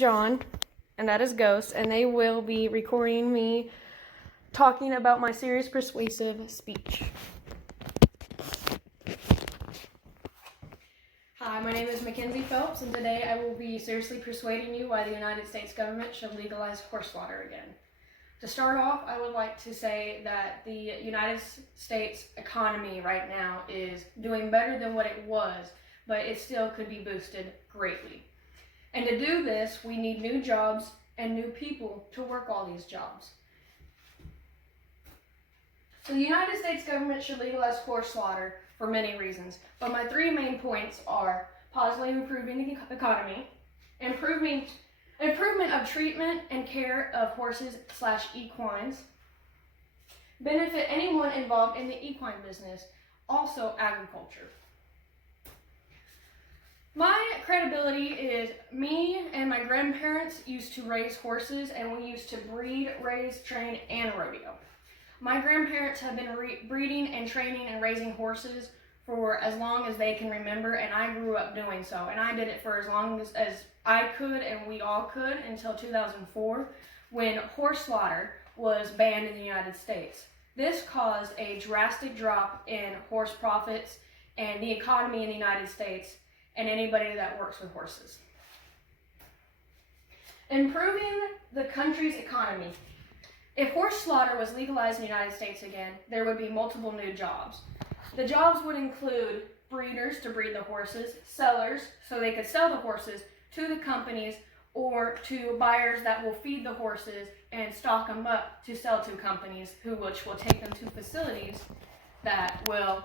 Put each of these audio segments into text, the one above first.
John, and that is Ghost, and they will be recording me talking about my series Persuasive speech. Hi, my name is Mackenzie Phelps, and today I will be seriously persuading you why the United States government should legalize horse slaughter again. To start off, I would like to say that the United States economy right now is doing better than what it was, but it still could be boosted greatly. And to do this, we need new jobs and new people to work all these jobs. So the United States government should legalize horse slaughter for many reasons, but my three main points are positively improving the economy, improvement of treatment and care of horses/equines, benefit anyone involved in the equine business, also agriculture. My credibility is me and my grandparents used to raise horses, and we used to breed, raise, train, and rodeo. My grandparents have been breeding and training and raising horses for as long as they can remember, and I grew up doing so. And I did it for as long as I could and we all could until 2004, when horse slaughter was banned in the United States. This caused a drastic drop in horse profits and the economy in the United States and anybody that works with horses. Improving the country's economy. If horse slaughter was legalized in the United States again, there would be multiple new jobs. The jobs would include breeders to breed the horses, sellers so they could sell the horses to the companies, or to buyers that will feed the horses and stock them up to sell to companies which will take them to facilities that will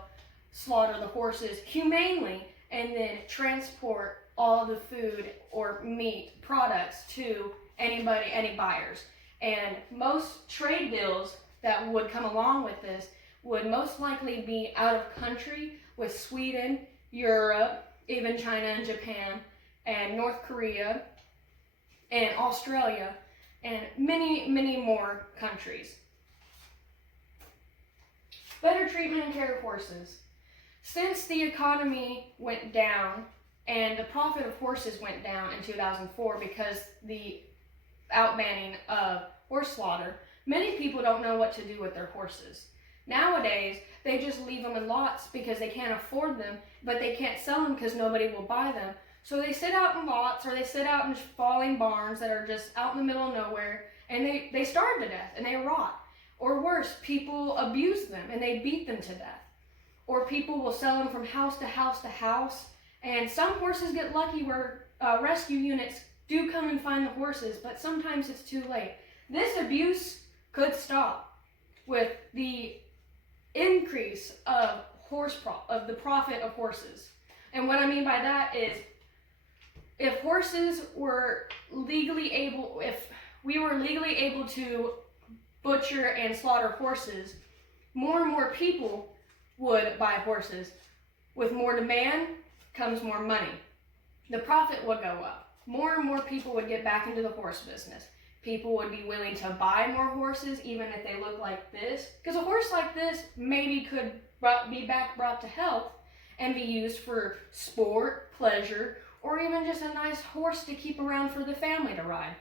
slaughter the horses humanely and then transport all the food or meat products to any buyers. And most trade deals that would come along with this would most likely be out of country with Sweden, Europe, even China and Japan, and North Korea, and Australia, and many, many more countries. Better treatment and care of horses. Since the economy went down and the profit of horses went down in 2004 because the outbanning of horse slaughter, many people don't know what to do with their horses. Nowadays, they just leave them in lots because they can't afford them, but they can't sell them because nobody will buy them. So they sit out in lots, or they sit out in falling barns that are just out in the middle of nowhere, and they starve to death and they rot. Or worse, people abuse them and they beat them to death. Or people will sell them from house to house to house. And some horses get lucky where rescue units do come and find the horses, but sometimes it's too late. This abuse could stop with the increase of the profit of horses. And what I mean by that is, if we were legally able to butcher and slaughter horses, more and more people would buy horses. With more demand comes more money. The profit would go up. More and more people would get back into the horse business. People would be willing to buy more horses, even if they look like this. Because a horse like this maybe could be brought to health and be used for sport, pleasure, or even just a nice horse to keep around for the family to ride.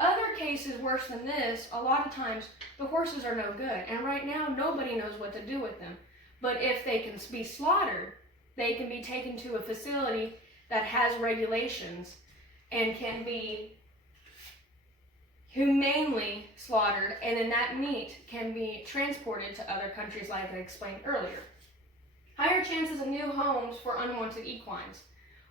Other cases worse than this, a lot of times the horses are no good, and right now nobody knows what to do with them. But if they can be slaughtered, they can be taken to a facility that has regulations and can be humanely slaughtered, and then that meat can be transported to other countries like I explained earlier. Higher chances of new homes for unwanted equines.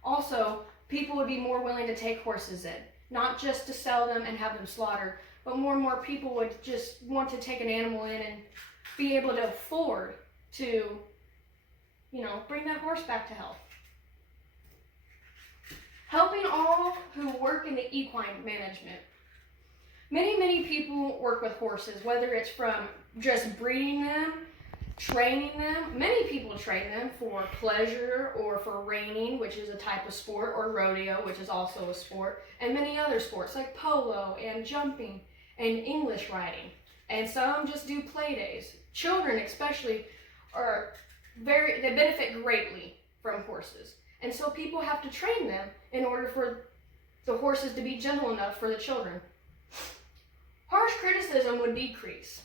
Also, people would be more willing to take horses in, not just to sell them and have them slaughtered, but more and more people would just want to take an animal in and be able to afford to, bring that horse back to health. Helping all who work in the equine management. Many people work with horses, whether it's from just breeding them, training them. Many people train them for pleasure or for reining, which is a type of sport, or rodeo, which is also a sport, and many other sports like polo and jumping and English riding. And some just do play days. Children especially they benefit greatly from horses. And so people have to train them in order for the horses to be gentle enough for the children. Harsh criticism would decrease.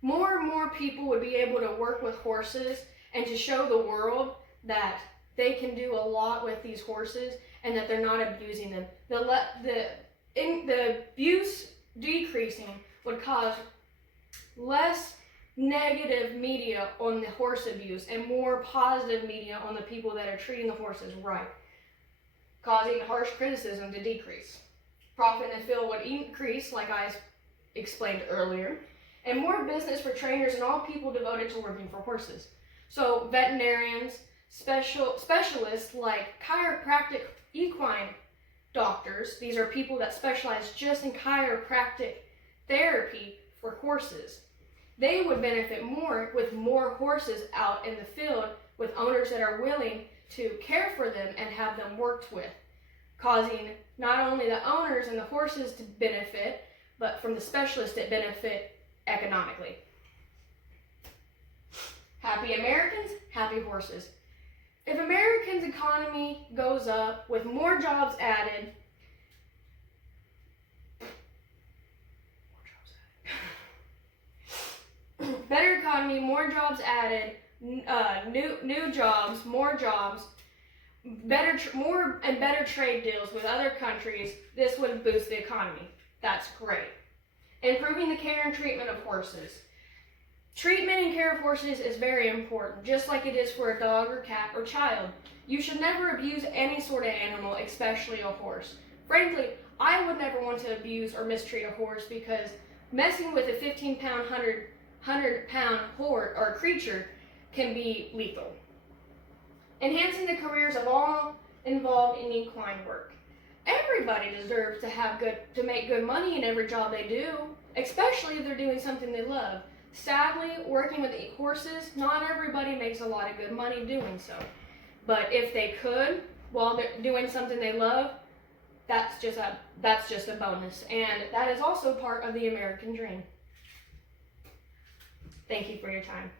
More and more people would be able to work with horses and to show the world that they can do a lot with these horses and that they're not abusing them. The abuse decreasing would cause less negative media on the horse abuse and more positive media on the people that are treating the horses right, causing harsh criticism to decrease. Profit in the field would increase, like I explained earlier, and more business for trainers and all people devoted to working for horses. So veterinarians, specialists like chiropractic equine doctors, these are people that specialize just in chiropractic therapy for horses. They would benefit more with more horses out in the field with owners that are willing to care for them and have them worked with, causing not only the owners and the horses to benefit, but from the specialists that benefit economically. Happy Americans, happy horses. If Americans' economy goes up with more jobs added, better economy, more jobs added, new jobs, more jobs, more and better trade deals with other countries, this would boost the economy. That's great. Improving the care and treatment of horses. Treatment and care of horses is very important, just like it is for a dog or cat or child. You should never abuse any sort of animal, especially a horse. Frankly, I would never want to abuse or mistreat a horse because messing with a 15-pound, 100-pound horse or creature can be lethal. Enhancing the careers of all involved in equine work. Everybody deserves to make good money in every job they do, especially if they're doing something they love. Sadly, working with horses, not everybody makes a lot of good money doing so. But if they could, while they're doing something they love, that's just a bonus. And that is also part of the American dream. Thank you for your time.